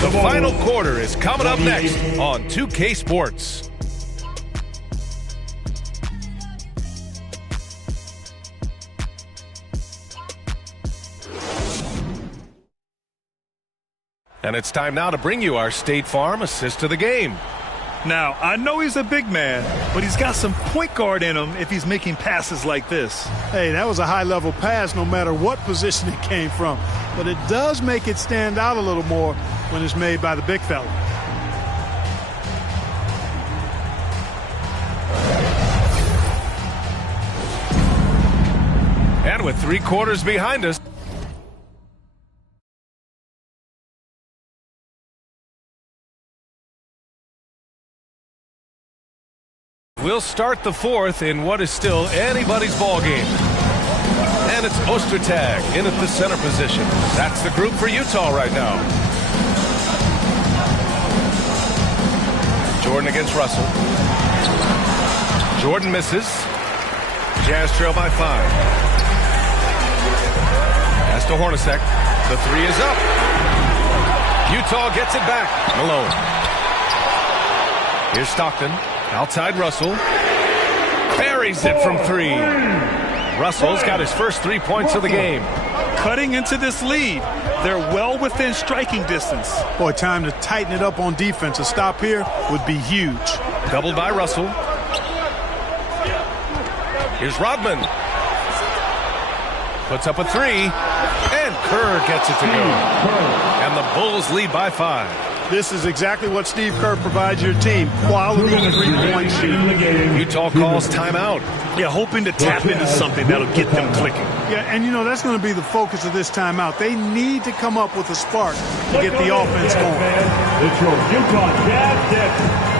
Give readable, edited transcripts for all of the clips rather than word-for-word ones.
The final quarter is coming up next on 2K Sports. And it's time now to bring you our State Farm assist to the game. Now, I know he's a big man, but he's got some point guard in him if he's making passes like this. Hey, that was a high-level pass no matter what position it came from. But it does make it stand out a little more when it's made by the big fella. And with 3 quarters behind us, we'll start the 4th in what is still anybody's ball game. And it's Ostertag in at the center position. That's the group for Utah right now. Jordan against Russell. Jordan misses. Jazz trail by 5. Pass to Hornacek. The 3 is up. Utah gets it back. Malone. Here's Stockton. Outside Russell. Buries it from 3. Russell's got his first 3 points of the game. Cutting into this lead. They're well within striking distance. Boy, time to tighten it up on defense. A stop here would be huge. Doubled by Russell. Here's Rodman. Puts up a 3. And Kerr gets it to go. And the Bulls lead by 5. This is exactly what Steve Kerr provides your team. Quality three-point shooting. Utah calls timeout. Yeah, hoping to tap into something that'll get them clicking. Yeah, and you know, that's going to be the focus of this timeout. They need to come up with a spark to get the offense going. It's your Utah Jazz tip.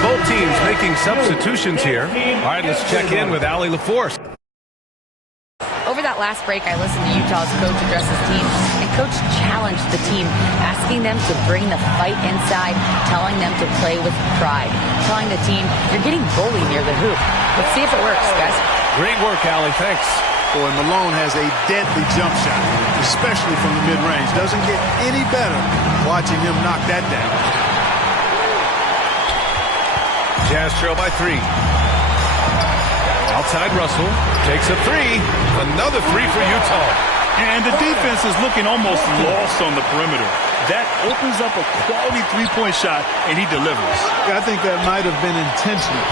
Both teams making substitutions here. All right, let's check in with Allie LaForce. Over that last break, I listened to Utah's coach address his team, and coach challenged the team, asking them to bring the fight inside, telling them to play with pride, telling the team, you're getting bullied near the hoop. Let's see if it works, guys. Great work, Allie. Thanks. Boy, Malone has a deadly jump shot, especially from the mid-range. Doesn't get any better watching him knock that down. Jazz trail by 3. Outside Russell. Takes a 3. Another 3 for Utah. And the defense is looking almost lost on the perimeter. That opens up a quality three-point shot, and he delivers. I think that might have been intentional.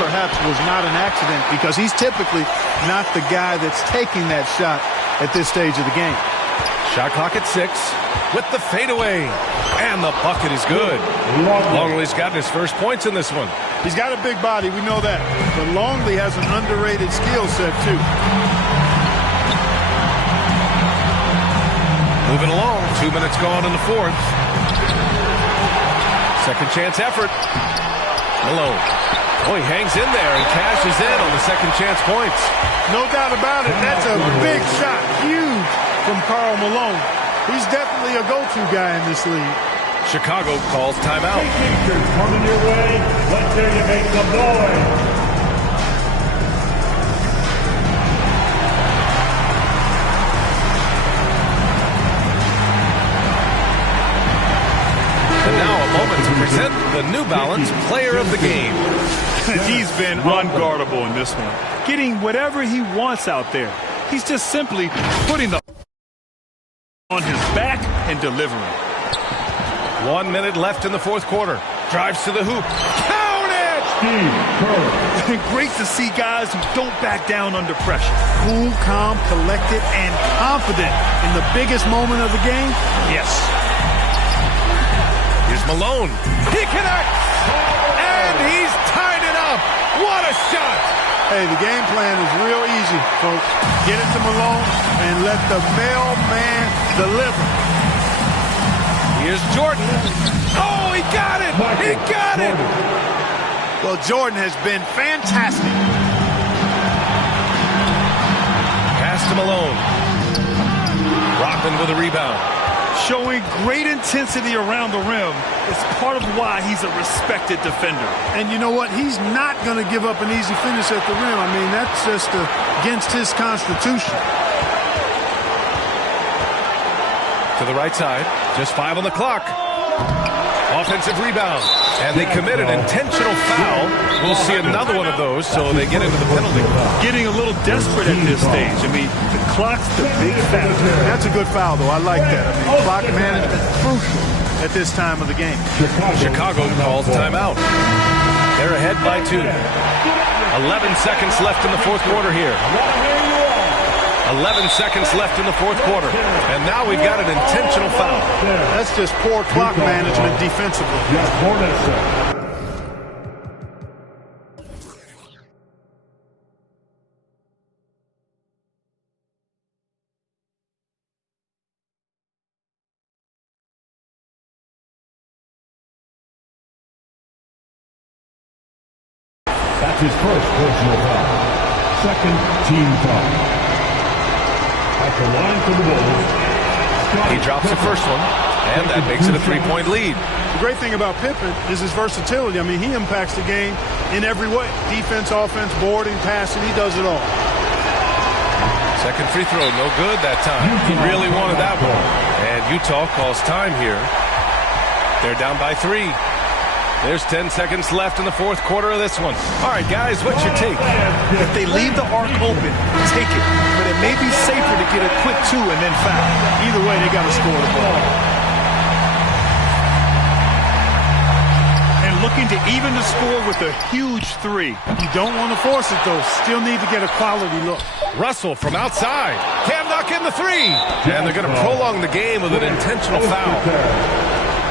Perhaps was not an accident because he's typically not the guy that's taking that shot at this stage of the game. Shot clock at 6 with the fadeaway. And the bucket is good. Longley's gotten his first points in this one. He's got a big body, we know that. But Longley has an underrated skill set, too. Moving along, 2 minutes gone in the 4th. Second chance effort. Malone. Oh, he hangs in there and cashes in on the second chance points. No doubt about it. That's a big shot. Huge from Karl Malone. He's definitely a go-to guy in this league. Chicago calls timeout. Teachers coming your way. Let's hear you make some noise. And now a moment to present the New Balance Player of the Game. He's been unguardable in this one. Getting whatever he wants out there. He's just simply putting the on his back and delivering. 1 minute left in the 4th quarter. Drives to the hoop. Count it! Great to see guys who don't back down under pressure. Cool, calm, collected, and confident in the biggest moment of the game. Yes. Here's Malone. He connects! And he's tied it up. What a shot! Hey, the game plan is real easy, folks. Get it to Malone and let the mailman deliver. Here's Jordan. Oh, he got it! He got it! Well, Jordan has been fantastic. Pass to Malone. Rodman with a rebound. Showing great intensity around the rim is part of why he's a respected defender. And you know what? He's not going to give up an easy finish at the rim. I mean, that's just against his constitution. To the right side. Just 5 on the clock. Offensive rebound. And they commit an intentional foul. We'll see another one of those, so they get into the penalty. Getting a little desperate at this stage. I mean, the clock's the big factor. That's a good foul, though. I like that. I mean, clock management crucial at this time of the game. Chicago calls timeout. They're ahead by 2. 11 seconds left in the fourth quarter here. 11 seconds left in the fourth quarter. And now we've got an intentional foul. That's just poor clock management defensively. That's his first personal foul. Second team foul. At the line for the Bulls. He drops the first one, and that makes it a 3-point lead. The great thing about Pippen is his versatility. I mean, he impacts the game in every way. Defense, offense, boarding, passing, he does it all. Second free throw, no good that time. He really wanted that one. And Utah calls time here. They're down by 3. There's 10 seconds left in the fourth quarter of this one. All right, guys, what's your take? If they leave the arc open, take it. But it may be safer to get a quick 2 and then foul. Either way, they got to score the ball. And looking to even the score with a huge 3. You don't want to force it, though. Still need to get a quality look. Russell from outside. Can't knock in the 3. And they're going to prolong the game with an intentional foul.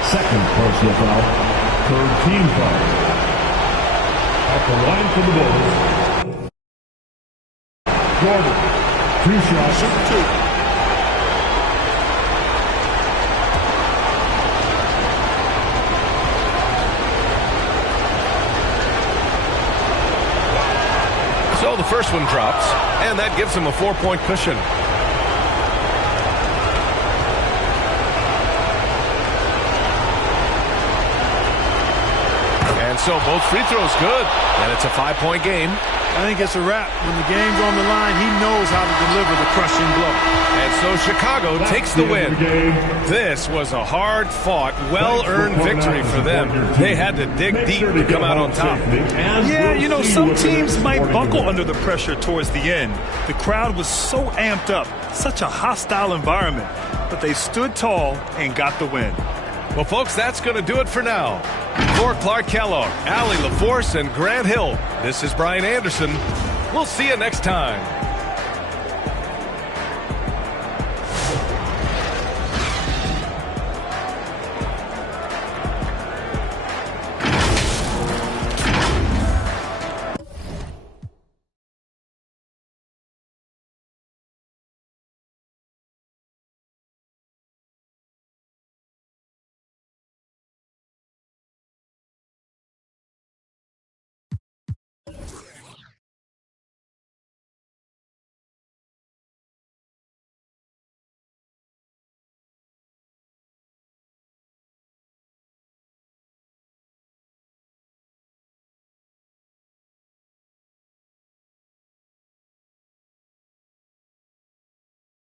Second personal foul. Third team foul. At the line for the Bulls. Jordan. 2 shots. Shoot 2. So the first one drops, and that gives him a 4-point cushion. And so both free throws good, and it's a 5-point game. I think it's a wrap. When the game's on the line, he knows how to deliver the crushing blow. And so Chicago takes the win. This was a hard-fought, well-earned victory for them. They had to dig deep to come out on top. Yeah, you know, some teams might buckle under the pressure towards the end. The crowd was so amped up, such a hostile environment. But they stood tall and got the win. Well, folks, that's going to do it for now. For Clark Kellogg, Allie LaForce, and Grant Hill, this is Brian Anderson. We'll see you next time.